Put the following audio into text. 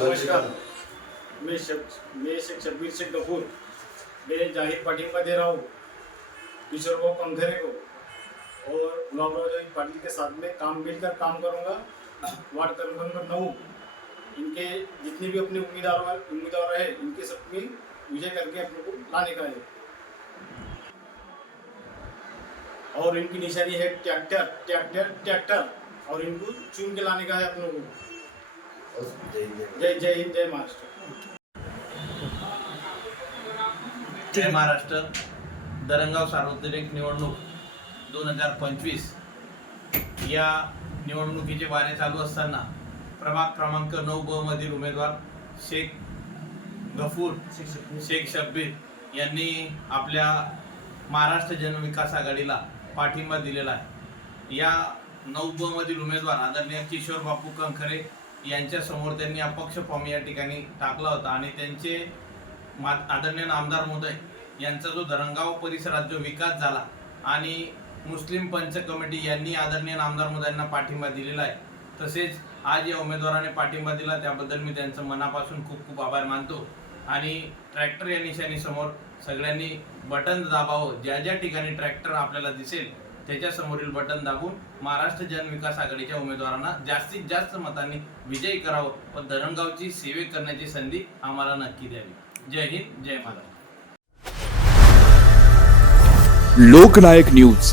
नमस्कार। मैं शब मैं शेख शब्बीर शेख गफूर मैं ज़ाहिर पाटिंबा दे रहा हूँ। किशोर को कंखरे को। और गुलाबराव जी पाटिल के साथ में काम मिलकर काम करूँगा। वार्ड नंबर नौ इनके जितने भी अपने उम्मीदवार उम्मीदवार है इनके सबकी विजय करके अपने को लाने का है। और इनकी निशानी है ट्रैक्टर ट्रैक्टर ट्रैक्टर। और इनको चुन के लाने का है अपने को। जय जय हिंद जय महाराष्ट्र. जय महाराष्ट्र. दरंगाव सार्वत्रिक निवडणूक दोन हजार पंचवीस. या निवडणुकीचे वारे चालू असताना प्रभाग क्रमांक नऊ ब मधील उमेदवार शेख गफूर शेख शब्बीर यांनी आपल्या महाराष्ट्र जनविकास आघाडीला पाठिंबा दिलेला आहे. या नऊ ब मधील उमेदवार आदरणीय किशोर बापू कंखरे यांच्यासमोर त्यांनी अपक्ष फॉर्म या ठिकाणी टाकला होता आणि त्यांचे मा आदरणीय आमदार महोदय यांचा जो धरणगाव परिसरात जो विकास झाला आणि मुस्लिम पंच कमिटी यांनी आदरणीय आमदार महोदयांना पाठिंबा दिलेला आहे. तसेच आज या उमेदवाराने पाठिंबा दिला त्याबद्दल मी त्यांचं मनापासून खूप खूप आभार मानतो. आणि ट्रॅक्टर या निशाणीसमोर सगळ्यांनी बटन दाबावं ज्या ज्या ठिकाणी ट्रॅक्टर आपल्याला दिसेल त्याच्या समोरील बटन दाबून महाराष्ट्र जनविकास आघाडीच्या उमेदवारांना जास्तीत जास्त मतांनी विजयी करावं व धरणगावची सेवे करण्याची संधी आम्हाला नक्की द्यावी. जय हिंद जय महाराष्ट्र. लोकनायक न्यूज.